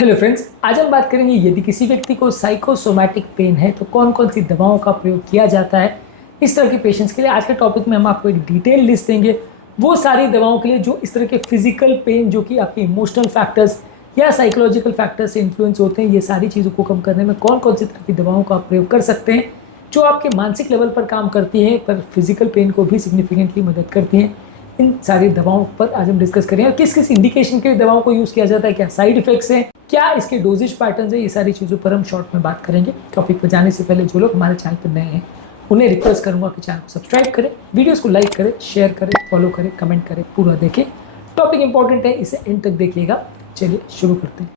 Hello friends, आज हम बात करेंगे यदि किसी व्यक्ति को साइकोसोमैटिक पेन है तो कौन कौन सी दवाओं का प्रयोग किया जाता है इस तरह के पेशेंट्स के लिए। आज के टॉपिक में हम आपको एक डिटेल लिस्ट देंगे वो सारी दवाओं के लिए जो इस तरह के फिजिकल पेन जो कि आपके इमोशनल फैक्टर्स या साइकोलॉजिकल फैक्टर्स से इन्फ्लुएंस होते हैं, ये सारी चीज़ों को कम करने में कौन कौन सी तरह की दवाओं का आप प्रयोग कर सकते हैं जो आपके मानसिक लेवल पर काम करती हैं पर फिजिकल पेन को भी सिग्निफिकेंटली मदद करती हैं। इन सारी दवाओं पर आज हम डिस्कस करेंगे। किस किस इंडिकेशन के दवाओं को यूज़ किया जाता है, क्या साइड इफेक्ट्स हैं, क्या इसके डोजेज पैटर्न है, ये सारी चीज़ों पर हम शॉर्ट में बात करेंगे। टॉपिक पर जाने से पहले जो लोग हमारे चैनल पर नए हैं उन्हें रिक्वेस्ट करूंगा कि चैनल को सब्सक्राइब करें, वीडियोस को लाइक करें, शेयर करें, फॉलो करें, कमेंट करें, पूरा देखें। टॉपिक इंपॉर्टेंट है, इसे एंड तक देखिएगा। चलिए शुरू करते हैं।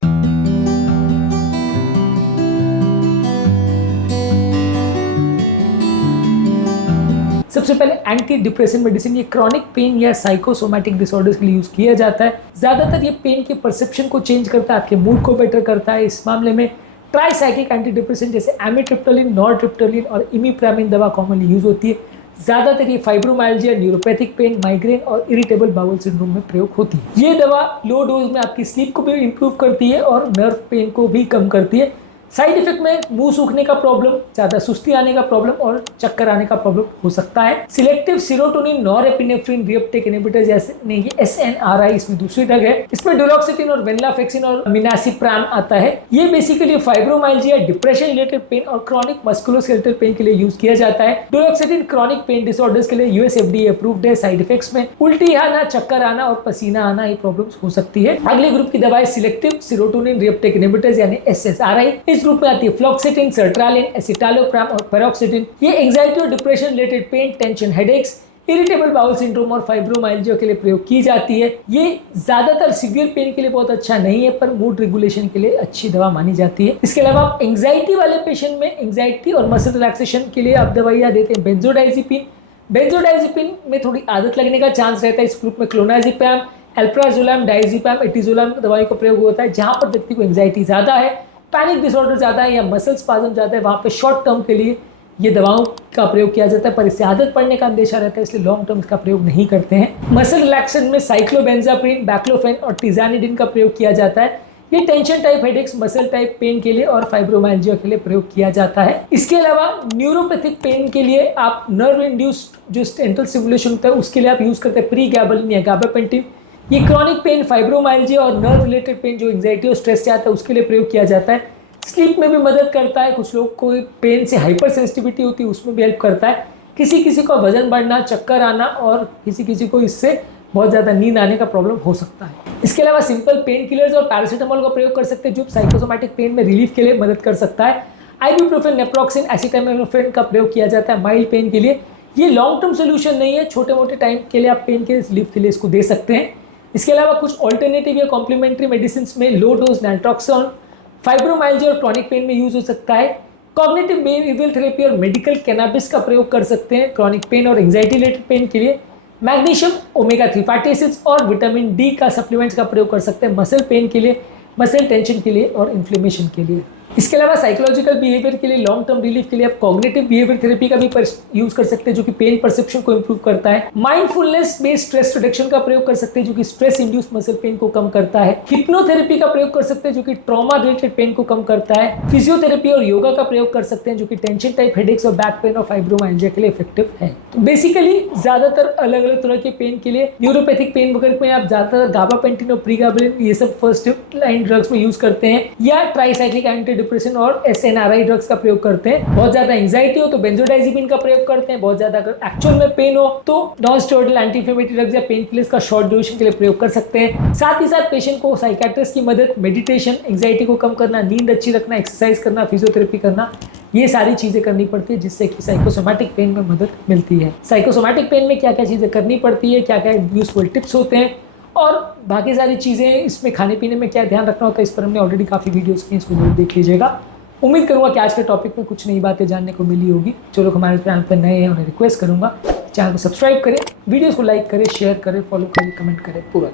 सबसे पहले एंटी डिप्रेशन मेडिसिन, ये क्रॉनिक पेन या साइकोसोमैटिक डिसऑर्डर्स के लिए यूज किया जाता है। ज्यादातर ये पेन के परसेप्शन को चेंज करता है, आपके मूड को बेटर करता है। इस मामले में ट्राइसाइक्लिक एंटी डिप्रेशन जैसे एमिट्रिप्टोलिन, नॉरट्रिप्टोलिन और इमिप्रामिन दवा कॉमनली यूज होती है। ज्यादातर ये फाइब्रोमाइल्जिया, न्यूरोपैथिक पेन, माइग्रेन और इरिटेबल बाउल सिंड्रोम में प्रयोग होती है। ये दवा लो डोज में आपकी स्लीप को भी इंप्रूव करती है और नर्व पेन को भी कम करती है। साइड इफेक्ट में मुंह सूखने का प्रॉब्लम, ज्यादा सुस्ती आने का प्रॉब्लम और चक्कर आने का प्रॉब्लम हो सकता है। Selective serotonin norepinephrine reuptake inhibitor जैसे नहीं, ये SNRI इसमें दूसरी ड्रग है। इसमें डुलोक्सिटिन और वेनलाफेक्सिन और मिनासिप्राम आता है। ये basically fibromyalgia, depression related pen और क्रॉनिक मस्कुलोस्केलेटल पेन के लिए यूज किया जाता है। डुलोक्सिटिन क्रॉनिक पेन डिसऑर्डर्स के लिए US FDA अप्रूव्ड है। साइड इफेक्ट्स में उल्टी आना, चक्कर आना और पसीना आना, ये प्रॉब्लम्स हो सकती है। अगले ग्रुप की दवाएं सिलेक्टिव सेरोटोनिन रिएप्टेक इनहिबिटर्स यानी SSRI। इस ग्रुप में आती है फ्लोक्सिटिन, सर्ट्रालिन, एसिटालोप्राम और पेरोक्सिटिन। ये एंजाइटी और depression related pen, tension, headaches, irritable bowel syndrome और फाइब्रोमाइल्जिया के लिए प्रयोग की जाती है। ये ज्यादातर सीवियर पेन के लिए बहुत अच्छा नहीं है पर मूड रेगुलेशन के लिए अच्छी दवा मानी जाती है। इसके अलावा आप एंजाइटी वाले पेशेंट में एंजाइटी और मसल रिलैक्सेशन के लिए आप दवाइयां देते हैं बेंजोडाइजिपिन। बेंजोडाइजिपिन में थोड़ी आदत लगने का चांस रहता है। इस ग्रुप में क्लोनाजिपैम, अल्प्राजोलैम, डायजिपैम, एटिजोलैम दवाई का प्रयोग होता है। जहां पर व्यक्ति को एंजाइटी ज्यादा है, पैनिक डिसऑर्डर ज़्यादा है या मसल स्पाज्म ज़्यादा है, वहाँ पे शॉर्ट टर्म के लिए ये दवाओं का प्रयोग किया जाता है पर इससे आदत पड़ने का अंदेशा रहता है, इसलिए लॉन्ग टर्म इसका प्रयोग नहीं करते हैं। मसल रिलैक्सेशन में साइक्लोबेंजाप्रिन, बैक्लोफेन और टिजानिडिन का प्रयोग किया जाता है। ये tension type headaches, muscle type pain के लिए और फाइब्रोमाइल्जिया के लिए प्रयोग किया जाता है। इसके अलावा न्यूरोपैथिक पेन के लिए आप नर्व इंड्यूस्ड जो सेंट्रल स्टिमुलेशन होता है उसके लिए आप यूज करते हैं प्रीगैबालिन या गाबापेंटिन। ये क्रॉनिक पेन, फाइब्रोमाइल्जिया और नर्व रिलेटेड पेन जो एंजाइटी और स्ट्रेस से आता है उसके लिए प्रयोग किया जाता है। स्लीप में भी मदद करता है। कुछ लोग को पेन से हाइपर सेंसिटिविटी होती है, उसमें भी हेल्प करता है। किसी किसी को वजन बढ़ना, चक्कर आना और किसी किसी को इससे बहुत ज़्यादा नींद आने का प्रॉब्लम हो सकता है। इसके अलावा सिंपल पेन किलर्स और पैरासीटामोल का प्रयोग कर सकते हैं जो साइकोसोमैटिक पेन में रिलीफ के लिए मदद कर सकता है। आइबुप्रोफेन, नेप्रोक्सिन, एसिटामिनोफेन का प्रयोग किया जाता है माइल्ड पेन के लिए। ये लॉन्ग टर्म सोल्यूशन नहीं है, छोटे मोटे टाइम के लिए आप पेन के रिलीफ के लिए इसको दे सकते हैं। इसके अलावा कुछ ऑल्टरनेटिव या कॉम्प्लीमेंट्री मेडिसिन में लो डोज नैल्ट्रॉक्सोन फाइब्रोमाइल्जिया और क्रॉनिक पेन में यूज हो सकता है। कॉग्निटिव बिहेवियरल थेरेपी और मेडिकल कैनाबिस का प्रयोग कर सकते हैं क्रॉनिक पेन और एंजाइटी रिलेटेड पेन के लिए। मैग्नीशियम, ओमेगा 3 फैटी एसिड्स और विटामिन डी का सप्लीमेंट्स का प्रयोग कर सकते हैं मसल पेन के लिए, मसल टेंशन के लिए और इन्फ्लेमेशन के लिए। इसके अलावा साइकोलॉजिकल बिहेवियर के लिए, लॉन्ग टर्म रिलीफ के लिए आप कॉग्निटिव बिहेवियर थेरेपी का भी यूज कर सकते हैं जो कि पेन परसेप्शन को इंप्रूव करता है। माइंडफुलनेस बेस्ड स्ट्रेस रिडक्शन का प्रयोग कर सकते हैं जो कि स्ट्रेस इंड्यूस्ड मसल पेन को कम करता है। हिप्नोथेरेपी का प्रयोग कर सकते हैं जो कि ट्रॉमा रिलेटेड पेन को कम करता है। फिजियोथेरेपी और योगा का प्रयोग कर सकते हैं जो कि टेंशन टाइप हेडेक्स और बैक पेन और फाइब्रोमाइल्जिया के लिए इफेक्टिव है। तो बेसिकली ज्यादातर अलग अलग तरह के पेन के लिए, न्यूरोपैथिक पेन वगैरह में आप ज्यादातर गाबापेंटिन और प्रीगाबालिन ये सब फर्स्ट लाइन ड्रग्स में यूज करते हैं या ट्राइसाइक्लिक एंटी डिप्रेशन और SNRI ड्रग्स का प्रयोग करते हैं। बहुत ज्यादा एंजाइटी हो तो बेंजोडाइजिपिन का प्रयोग करते हैं। बहुत ज्यादा अगर एक्चुअल में पेन हो तो non steroidal anti inflammatory drugs या पेन किलर्स का शॉर्ट ड्यूरेशन के लिए प्रयोग कर सकते हैं। साथ ही साथ पेशेंट को साइकियाट्रिस्ट की मदद, मेडिटेशन, एंजाइटी को कम करना, नींद अच्छी रखना, एक्सरसाइज करना, फिजियोथेरेपी करना, ये सारी चीजें करनी पड़ती है जिससे कि साइकोसोमैटिक पेन में मदद मिलती है। साइकोसोमैटिक पेन में क्या क्या चीजें करनी पड़ती है, क्या क्या यूजफुल टिप्स होते हैं और बाकी सारी चीजें, इसमें खाने पीने में क्या ध्यान रखना होता है, इस पर हमने ऑलरेडी काफी वीडियोस की, इसको जरूर देख लीजिएगा। उम्मीद करूंगा कि आज के टॉपिक में कुछ नई बातें जानने को मिली होगी। जो लोग हमारे चैनल पर नए हैं उन्हें रिक्वेस्ट करूंगा चैनल को सब्सक्राइब करें, वीडियोस को लाइक करें, शेयर करें, फॉलो करें, कमेंट करें, पूरा